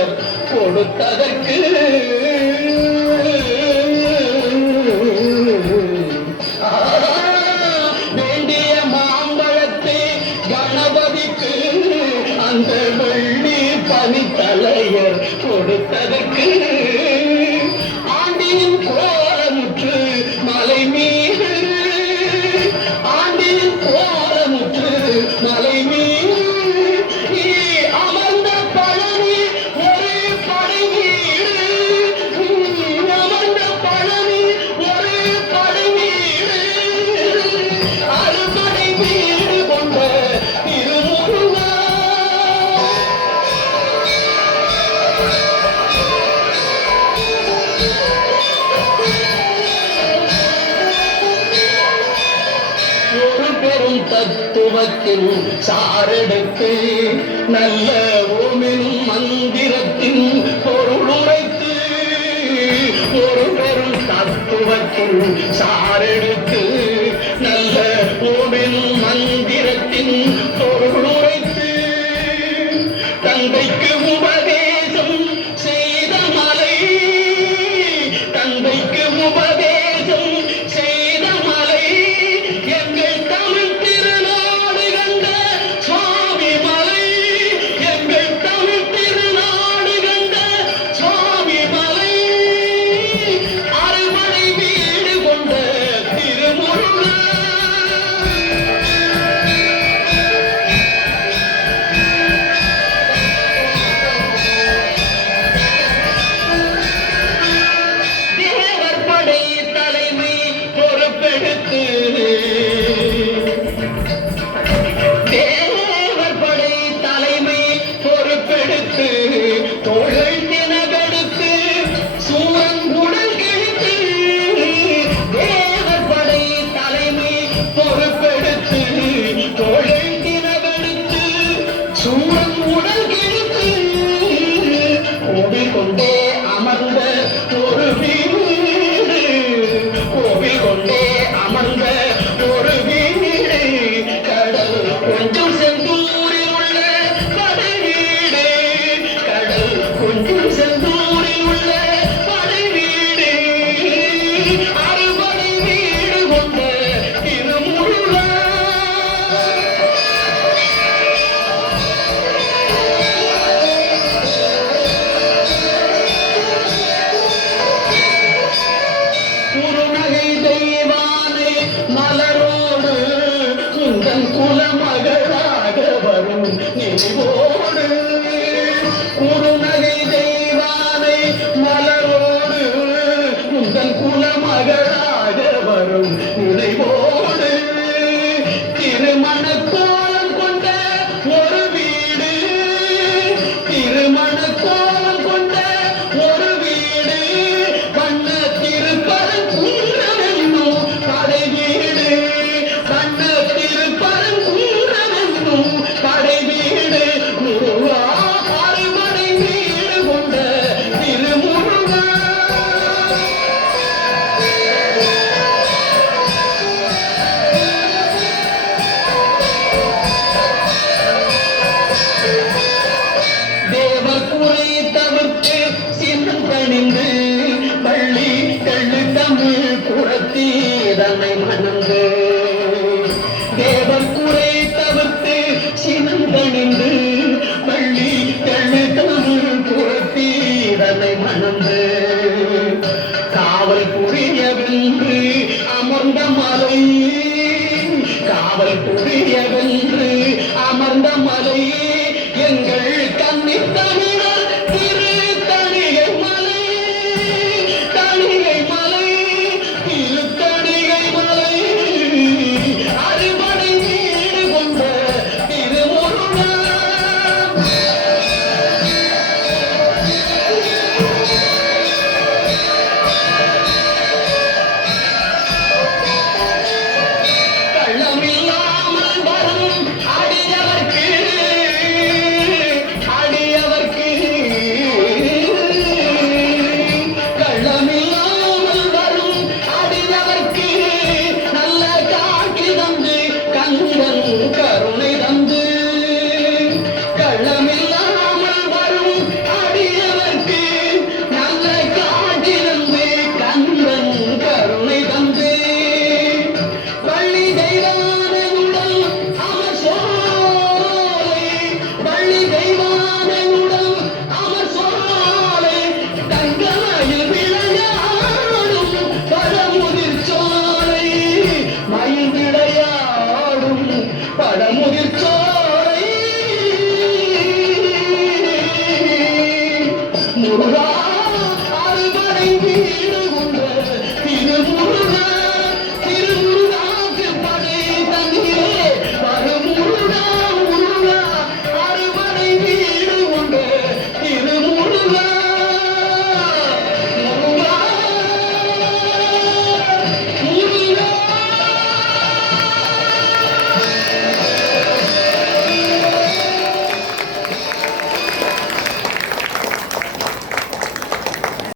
தலையர் கொடுத்ததற்கு வேண்டிய மாம்பழத்தை கணபதிக்கு அந்த வெள்ளி பனித்தலையர் கொடுத்ததற்கு ஆண்டியின் கோலமுற்று மலை மீது ஆண்டியின் கோலமுற்று மலை மீது அமர்ந்த பழனி ஒரு படை வீடு அமர்ந்த பழனி ஒரு படை வீடு அறுபடை வீடு கொண்ட திருமுருகா ஒரு பெரும் தத்துவத்தின் சாரெடுத்து நல்ல ஓமின் மந்திரத்தின் பொருளுரைத்து ஒரு பெரும் தத்துவத்தின் சாரெடுத்து நல்ல ஓமின் மந்திரத்தின் பொருளுரைத்து தந்தைக்கு உபதேசம் செய்த மலை தந்தைக்கு உபதேசம் செய்த மலை எங்கள் தமிழ் திருநாடு கண்ட சுவாமி மலை எங்கள் தமிழ் திருநாடு கண்ட சுவாமி மலை அறுபடை வீடு கொண்ட திருமுருகா தேவர் படை தலைமை பொறுப்பெடுத்து தேவர் படை தலைமை பொறுப்பெடுத்து தோழல் தினகெடுத்து சூரங்குடல் கிழித்து தேவர் படை தலைமை பொறுப்பெடுத்து தோழல் தினகெடுத்து சூரங்குடல் கிழித்து கோவில் கொண்டே அமர்ந்த ஒரு வீடு கோவில் கொண்டே அமர்ந்த ஒரு வீடு கடல் கொஞ்சம் செந்தூரில் உள்ள படை வீடு கடல் கொஞ்சம் செந்தூரில் உள்ள படை வீடு அறுபடை வீடு கொண்ட திருமுருகா குறுநகை தெய்வானை மலரோடு குந்தன் குலமகளாக வரும் நினைவோடு குறுநகை தெய்வானை மலரோடு குந்தன் குலமகளாக வரும் நினைவோடு திருமண கோலம் கொண்ட ஒரு வீடு திருமண கோலம் கொண்ட ஒரு வீடு வண்ண திருப்பரங்குன்றம் என்னும் படை வீடு வண்ண திருப்பரங்குன்றம் என்னும் படை வீடு முருகா அறுபடை வீடு கொண்ட திருமுருகா தேவர் குறை தவிர்த்து சின்னம் பணிந்து பள்ளி தெள்ளு தமிழ் புறத்தி தன்னை மணந்து தேவர் குறை தவிர்த்து சின்னம் பணிந்து பள்ளி தெள்ளு தமிழ் புறத்தி தன்னை மணந்து காவல் புரியவென்று அமர்ந்த மலை காவல் புரியவென்று